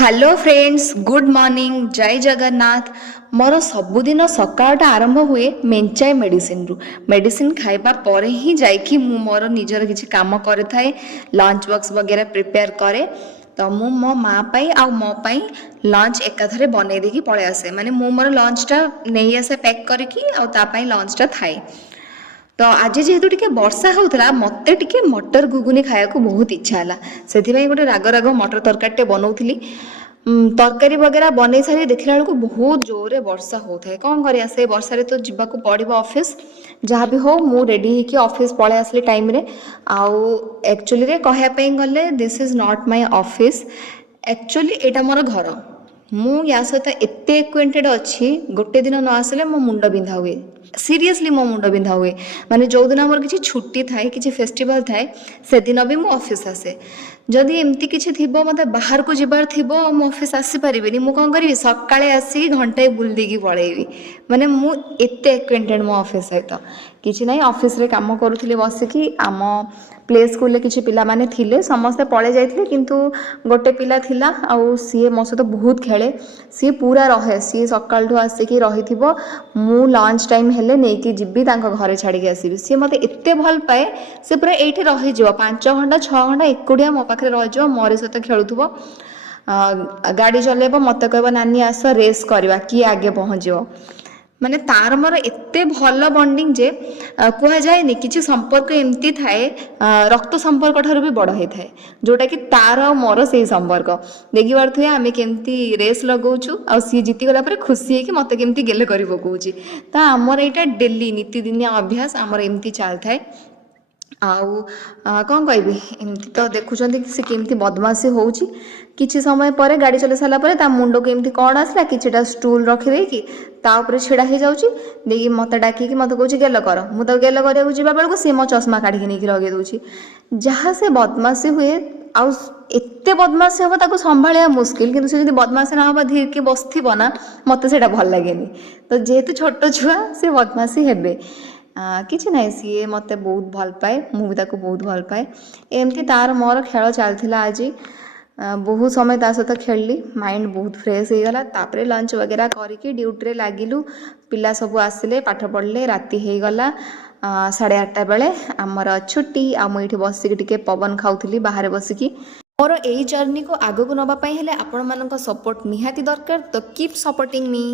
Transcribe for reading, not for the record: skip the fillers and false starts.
Hello friends, good morning, जय जगन्नाथ। मोर सबुदिन सकाळटा आरंभ हुए मेंचाए मेडिसिन खाइबा पर ही जाइकी मु मोर निजर किछि काम करे थाए। लंच बॉक्स वगैरह प्रिपेयर करे तो मु मो माँ पाई आ मो पाई लंच एकाथरे बनै देकी पळे आसे। माने मु मोर लंचटा नेई आसे पैक करिकी आ ता पाई लंचटा थाए। तो आज जेहेतु टिके वर्षा होउतला मते टिके मटर घुगुनी खाया को बहुत इच्छा हला। सेथि भाई गोटे राग राग मटर तरकारी बनौली। तरकारी वगैरह बनै सारी देखला बेलू बहुत जोरे वर्षा होता है। कौन करिया से वर्षा रे तो जीवाकू पड़िबो ऑफिस। जहाँ भी हो मु रेडी होके ऑफिस पळे आसली टाइम रे। आउ एक्चुअली रे कहया पे गले this is not my office, actually एटा मोर घर। मु या सहित एते एक्वेंटेड अच्छी गोटे दिन न आसले मो मुंड बिंधा हुए। सीरियसली मो मुंड बिंधा हुए। माने जो दिन हमर किछि छुट्टी थाए, किछि फेस्टिवल थाए, से दिन भी मु ऑफिस आसे। जदि एमती किछि थिबो मते बाहर को जिबार थिबो मु ऑफिस आसी परिबेनी, मु कोन करिवि सकाळे आसी घंटे बुल देकी पळेइबी। माने मु एते एक्वेंटेड मो ऑफिस सहित किछि नै। ऑफिस रे काम करूथिले बसिकी आम प्ले स्कूल किछि पिला माने थिले, समस्ते पळे जाइथिले किंतु गोटे पिला थिला आउ सी मो सहित बहुत खेले। सी पूरा रहे, सी सकाळ ठु आसिकी रहिथिबो। मु लंच टाइम हेले नेकी जिब्बी तांको घरे छाड़ी के आसीबी। सी मते एते भल पाए, से पूरा एठी रहि जिवो 5 घंटा 6 घंटा एकुडिया मो पाखरे रहि जिवो, मोर सहित खेलुथुबो। गाड़ी चलेबो, मते कहबो नानी आस रेस करबा कि आगे पहुंचिबो। माने तार मोर एते भल बॉन्डिंग जे कुहा जायनि किछि संपर्क एमती थाए रक्त संपर्क ठारू भी बड़ होता है, जोटा कि तार मोर से संपर्क देखि पारथुए आमे केमती रेस लगाउछु आ सी जीती गला पर खुशी है कि मते केमती गेले करि पकोउची। ता हमर एटा डेली नीतिदिनिया अभ्यास हमर एमती चल थाए। आउ कौन कहबी एमती तो देखुचंती कि से केमती बदमाशी होउची। किछि समय पर गाड़ी चले साला पर ता मुंडो को एमती कौन आसला किछिटा स्टूल रखि देकी ता ऊपर छिड़ा हे जाउची। देखि मते डाकी कि मते कहूची गेलो कर, मु तो गेलो करिया जिबा बेलको से मो चश्मा काढी के नेकी लगे दउची। जहाँ से बदमाशी हुए आउ एते बदमाशी हम ताको संभालिया मुश्किल, किंतु से जदि बदमाशी ना होबा धीर के बसथिबो ना मते सेटा भल लागेनी। तो जेहेतु छोट छुआ से बदमाशी हेबे किछि नाही। सी मते बहुत भल पाए, मु भी ताको बहुत भल पाए। एमती तार मोर खेल चलथिला आज। बहुत समय ता सहित खेलली, माइंड बहुत फ्रेश हो गला। तापरे लंच वगैरह करके ड्यूटी रे लागिलु। पिला सब आसिले पाठ पढ़ले, राति हो गला 8:30 बेले आमर छुट्टी। आ मुझे बसिकी टिके पवन खाऊली बाहर बसिकी। मोर एई जर्नी को आगको नबा पई हेले आपण मानक सपोर्ट निहाती दरकार। तो कीप सपोर्टिंग मी।